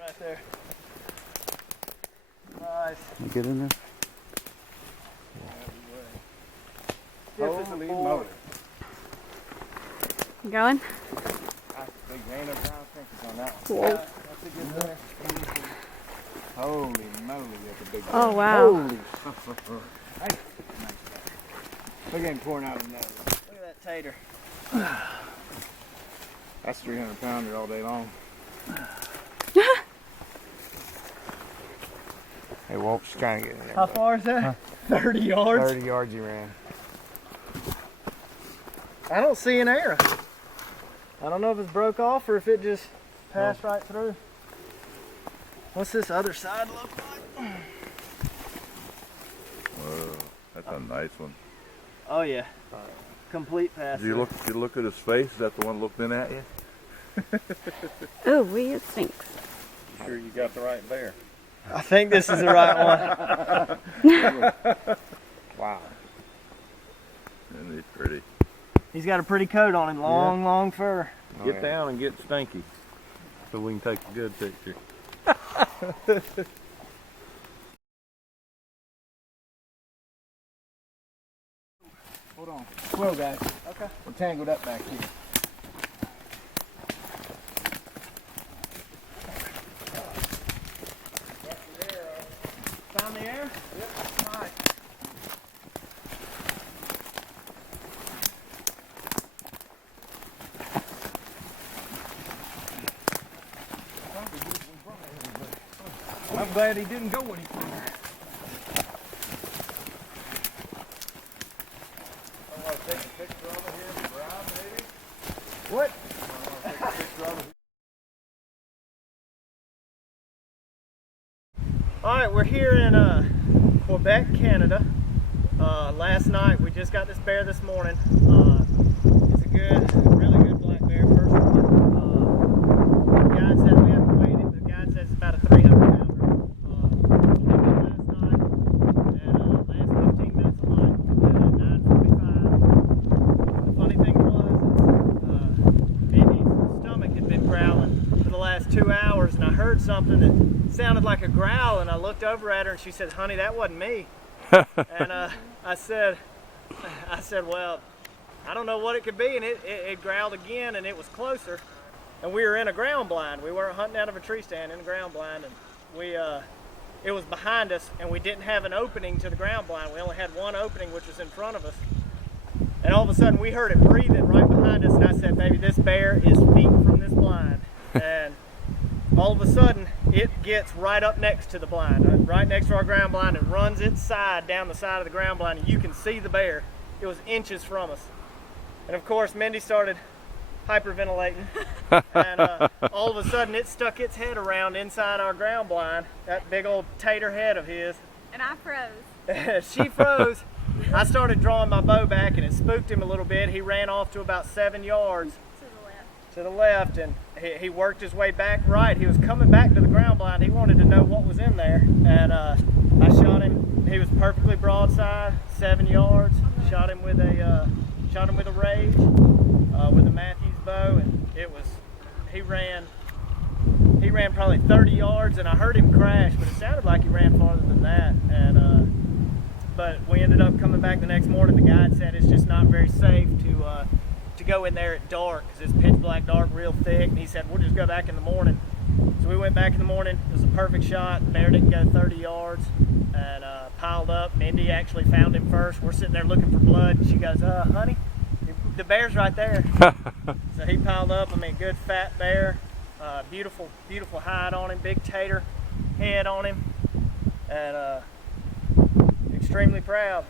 Right there. Nice. You get in there? Holy moly. You going? Big rain of ground trinkets on that Whoa. one. Yeah, that's a good bear. Holy moly, that's a big bear. Oh, wow. Holy. Nice. Look at him pouring out his nose. Look at that tater. That's 300 pounder all day long. Hey, Walt's trying to get in there. How far is that? Huh? 30 yards? 30 yards he ran. I don't see an arrow. I don't know if it's broke off or if it just passed right through. What's this other side look like? Whoa, that's a nice one. Oh yeah, complete pass. Did you look at his face? Is that the one looking at you? Oh, it stinks. Sure you got the right bear. I think this is the right one. Wow. Isn't he pretty? He's got a pretty coat on him, long fur. Get down and get stinky so we can take a good picture. Hold on. Whoa, guys. Okay. We're tangled up back here. Found the air? Yep. Nice. I'm glad he didn't go any further. I want to take a picture of it here in the ground, maybe? What? I want to take a picture of it. Alright, we're here in Quebec, Canada. Last night, we just got this bear this morning. It's a really good black bear, first one. The guide said we haven't weighed it. The guide says it's about a 300 pounder. Came in last night and last 15 minutes of light at 9:45. The funny thing was Mindy's stomach had been growling for the last 2 hours, and I heard something that sounded like a growl, and I looked over at her and she said, "Honey, that wasn't me." And I said, well, I don't know what it could be, and it growled again, and it was closer, and we were in a ground blind. We weren't hunting out of a tree stand, in a ground blind, and it was behind us, and we didn't have an opening to the ground blind. We only had one opening, which was in front of us, and all of a sudden we heard it breathing right behind us, and I said, "Baby, this bear is feet from this blind." And all of a sudden, it gets right up next to the blind, right next to our ground blind, and runs its side down the side of the ground blind, and you can see the bear. It was inches from us. And of course, Mindy started hyperventilating, and all of a sudden, it stuck its head around inside our ground blind, that big old tater head of his. And I froze. She froze. I started drawing my bow back, and it spooked him a little bit. He ran off to about 7 yards. To the left, and he worked his way back right. He was coming back to the ground blind. He wanted to know what was in there, and I shot him. He was perfectly broadside, 7 yards. Shot him with a Rage, with a Matthews bow, and he ran probably 30 yards, and I heard him crash, but it sounded like he ran farther than that. And but we ended up coming back the next morning. The guide said it's just not very safe to go in there at dark, because it's pitch black dark, real thick, and he said we'll just go back in the morning. So we went back in the morning. It was a perfect shot. The bear didn't go 30 yards, and piled up. Mindy actually found him first. We're sitting there looking for blood, and she goes, "Honey, the bear's right there." So he piled up. I mean, good fat bear, beautiful hide on him, big tater head on him, and extremely proud.